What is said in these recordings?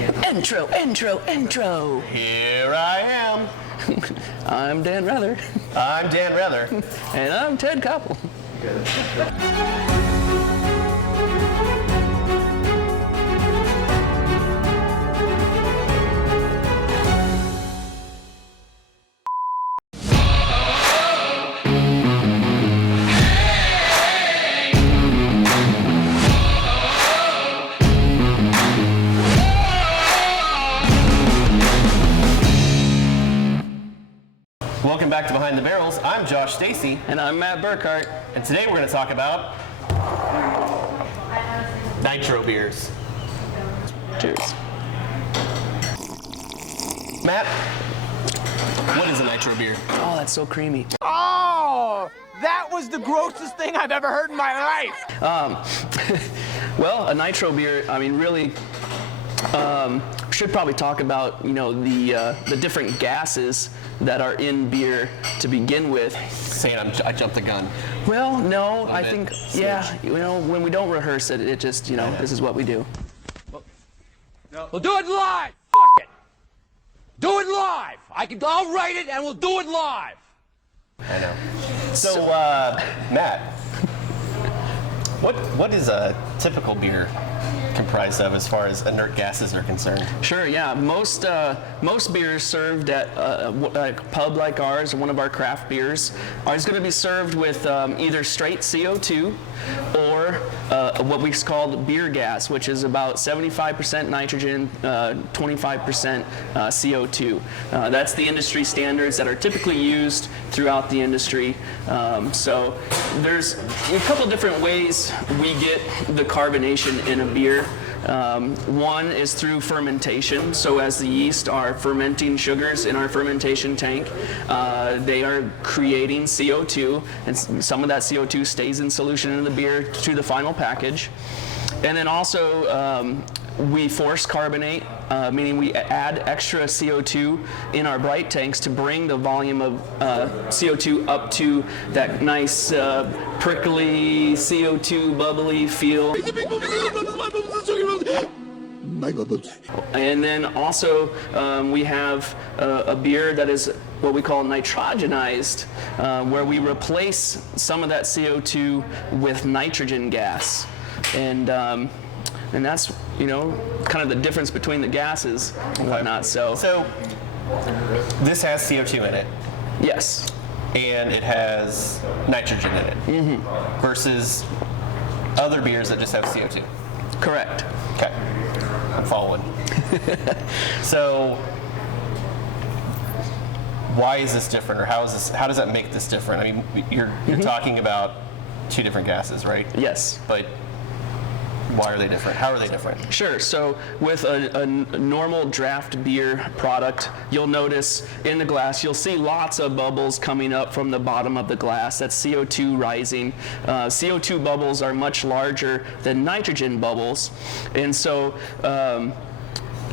Intro, intro, intro. Here I am. I'm Dan Rather. I'm Dan Rather. And I'm Ted Koppel. Welcome back to Behind the Barrels. I'm Josh Stacy. And I'm Matt Burkhart. And today we're going to talk about Nitro beers. Cheers. Matt, what is a Nitro beer? Oh, that's so creamy. Oh, that was the grossest thing I've ever heard in my life. Well, a Nitro beer, I mean, really, should probably talk about, you know, the different gases that are in beer to begin with. Saying I jumped the gun. Well, no, I bit think, switch. yeah, you know, when we don't rehearse it, it just, you know, this is what we do. We'll do it live. Fuck it. Do it live. I'll write it and we'll do it live. I know. So, Matt, what is a typical beer comprised of as far as inert gases are concerned? Sure, yeah. Most beers served at a pub like ours, one of our craft beers, is going to be served with either straight CO2 or what we call beer gas, which is about 75% nitrogen, 25% CO2. That's the industry standards that are typically used throughout the industry. So there's a couple different ways we get the carbonation in a beer. One is through fermentation. So as the yeast are fermenting sugars in our fermentation tank, they are creating CO2, and some of that CO2 stays in solution in the beer to the final package. And then also we force carbonate, meaning we add extra CO2 in our bright tanks to bring the volume of CO2 up to that nice prickly CO2 bubbly feel. And then also we have a beer that is what we call nitrogenized, where we replace some of that CO2 with nitrogen gas. And that's, you know, kind of the difference between the gases and whatnot. So This has CO2 in it, yes. and it has nitrogen in it, versus other beers that just have CO2. Correct. Okay, I'm following. So, why is this different, or how does that make this different? I mean, you're talking about two different gases, right? Yes. But why are they different? How are they different? Sure. So with a normal draft beer product, you'll notice in the glass, you'll see lots of bubbles coming up from the bottom of the glass. That's CO2 rising. CO2 bubbles are much larger than nitrogen bubbles. And so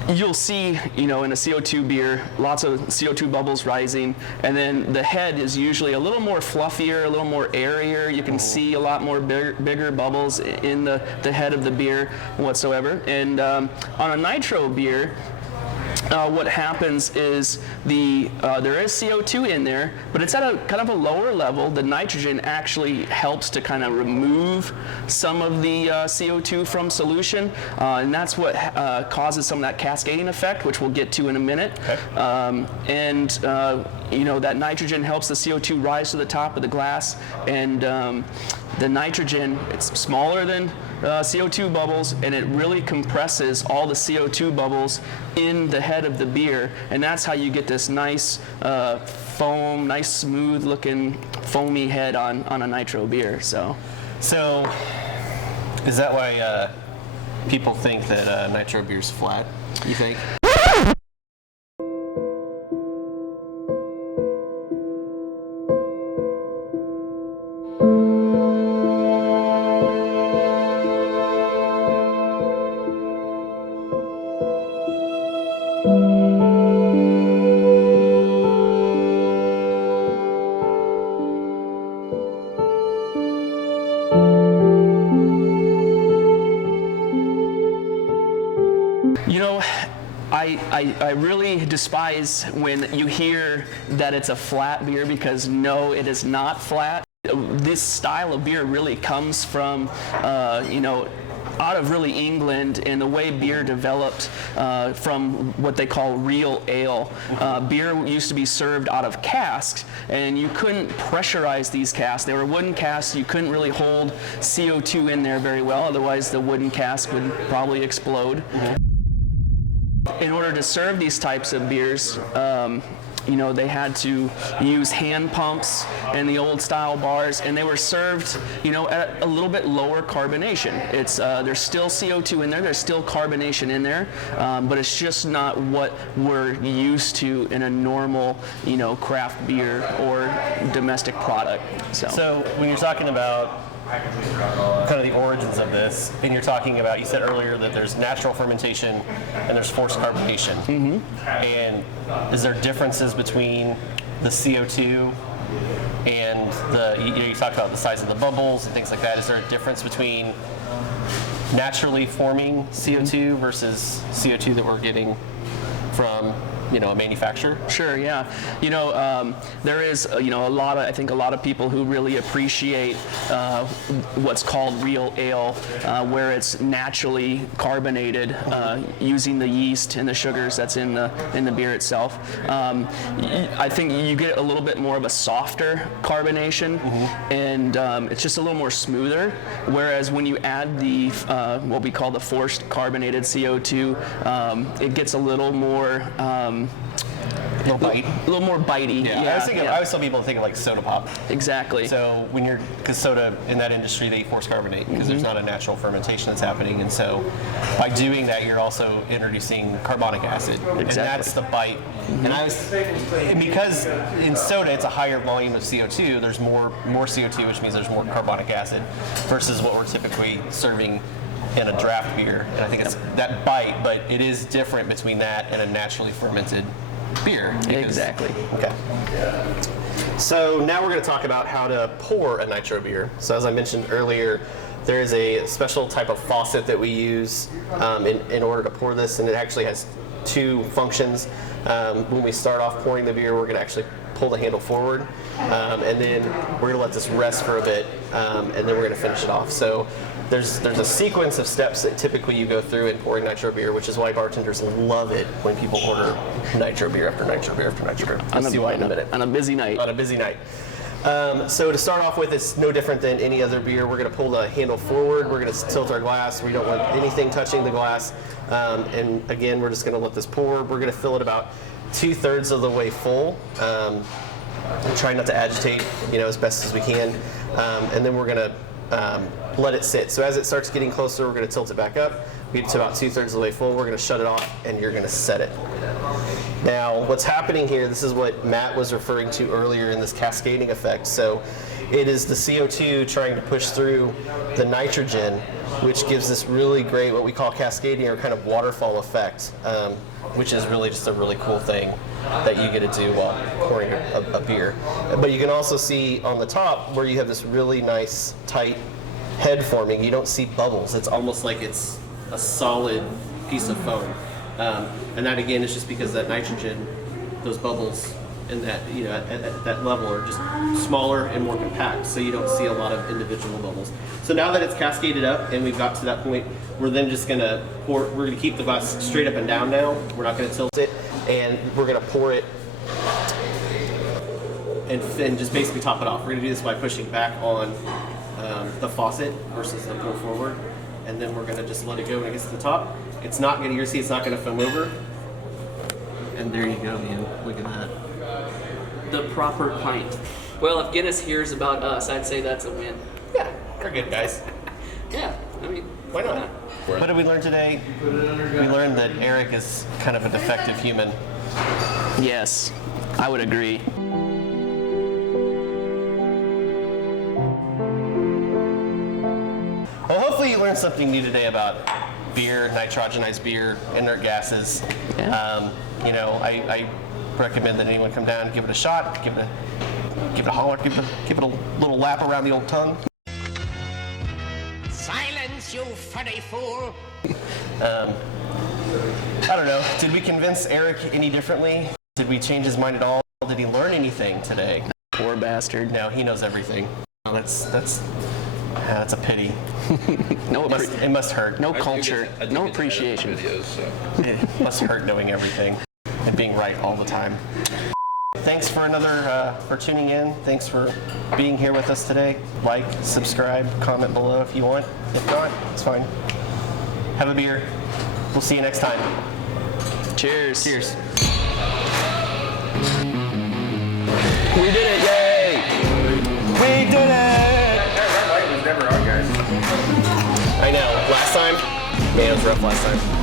you'll see, you know, in a CO2 beer, lots of CO2 bubbles rising, and then the head is usually a little more fluffier, a little more airier. You can see a lot more bigger bubbles in the head of the beer whatsoever. And on a nitro beer, what happens is there is CO2 in there, but it's at a kind of a lower level. The nitrogen actually helps to kind of remove some of the CO2 from solution, and that's what causes some of that cascading effect, which we'll get to in a minute. Okay. You know, that nitrogen helps the CO2 rise to the top of the glass, and the nitrogen, it's smaller than CO2 bubbles, and it really compresses all the CO2 bubbles in the head of the beer, and that's how you get this nice foam, nice smooth looking foamy head on a nitro beer. So is that why people think that nitro beer's flat, you think? You know, I really despise when you hear that it's a flat beer, because no, it is not flat. This style of beer really comes from, out of really England, and the way beer developed from what they call real ale. Beer used to be served out of casks, and you couldn't pressurize these casks. They were wooden casks. You couldn't really hold CO2 in there very well, otherwise the wooden cask would probably explode. In order to serve these types of beers, they had to use hand pumps in the old style bars, and they were served, at a little bit lower carbonation. There's still CO2 in there, there's still carbonation in there, but it's just not what we're used to in a normal, craft beer or domestic product. So when you're talking about kind of the origins of this, and you're talking about, you said earlier that there's natural fermentation and there's forced carbonation. Mm-hmm. And is there differences between the CO2 and you talked about the size of the bubbles and things like that. Is there a difference between naturally forming CO2 versus CO2 that we're getting from a manufacturer? Sure, yeah. There is, a lot of people who really appreciate what's called real ale, where it's naturally carbonated using the yeast and the sugars that's in the beer itself. I think you get a little bit more of a softer carbonation, mm-hmm. and it's just a little more smoother. Whereas when you add the what we call the forced carbonated CO2, it gets a little more a little more bitey. Yeah. I always tell people to think of like soda pop. Exactly. So because soda in that industry, they force carbonate because mm-hmm. there's not a natural fermentation that's happening, and so by doing that, you're also introducing carbonic acid, exactly. And that's the bite. Mm-hmm. And because in soda it's a higher volume of CO2, there's more CO2, which means there's more carbonic acid, versus what we're typically serving in a draft beer. And I think it's that bite, but it is different between that and a naturally fermented beer. Exactly. Okay. So now we're going to talk about how to pour a nitro beer. So as I mentioned earlier, there is a special type of faucet that we use in order to pour this, and it actually has two functions. When we start off pouring the beer, we're going to actually pull the handle forward, and then we're going to let this rest for a bit, and then we're going to finish it off. So there's a sequence of steps that typically you go through in pouring nitro beer, which is why bartenders love it when people order nitro beer after nitro beer after nitro beer. I'll see why in a minute. On a busy night. On a busy night. So to start off with, it's no different than any other beer. We're going to pull the handle forward. We're going to tilt our glass. We don't want anything touching the glass. And again, we're just going to let this pour. We're going to fill it about 2/3 of the way full. Try not to agitate, as best as we can. And then we're going to let it sit. So as it starts getting closer, we're going to tilt it back up. We get to about 2/3 of the way full. We're going to shut it off, and you're going to set it. Now, what's happening here, this is what Matt was referring to earlier in this cascading effect. So it is the CO2 trying to push through the nitrogen, which gives this really great, what we call cascading or kind of waterfall effect, which is really just a really cool thing that you get to do while pouring a beer. But you can also see on the top where you have this really nice tight head forming. You don't see bubbles. It's almost like it's a solid piece of foam. And that again is just because that nitrogen, those bubbles and that, at that level are just smaller and more compact, so you don't see a lot of individual bubbles. So now that it's cascaded up and we've got to that point, we're then just gonna pour, we're gonna keep the glass straight up and down now. We're not gonna tilt it, and we're gonna pour it and just basically top it off. We're gonna do this by pushing back on the faucet versus the pour forward, and then we're gonna just let it go when it gets to the top. It's not gonna, you'll see it's not gonna foam over. And there you go, man. Look at that. The proper pint. Well, if Guinness hears about us, I'd say that's a win. Yeah, we're good guys. Yeah, I mean, why not? What did we learn today? We learned that Eric is kind of a defective human. Yes, I would agree. Well, hopefully you learned something new today about beer, nitrogenized beer, inert gases. Yeah. I recommend that anyone come down, give it a shot, give it a holler, give it a little lap around the old tongue. Silence, you funny fool! I don't know. Did we convince Eric any differently? Did we change his mind at all? Did he learn anything today? Poor bastard. No, he knows everything. Oh, that's a pity. No, It must hurt. no culture, no appreciation. Videos, so. It must hurt knowing everything and being right all the time. Thanks for for tuning in. Thanks for being here with us today. Like, subscribe, comment below if you want. If not, it's fine. Have a beer. We'll see you next time. Cheers. Cheers. We did it! Yay! We did it! That light was never on, guys. I know. Last time, man, it was rough last time.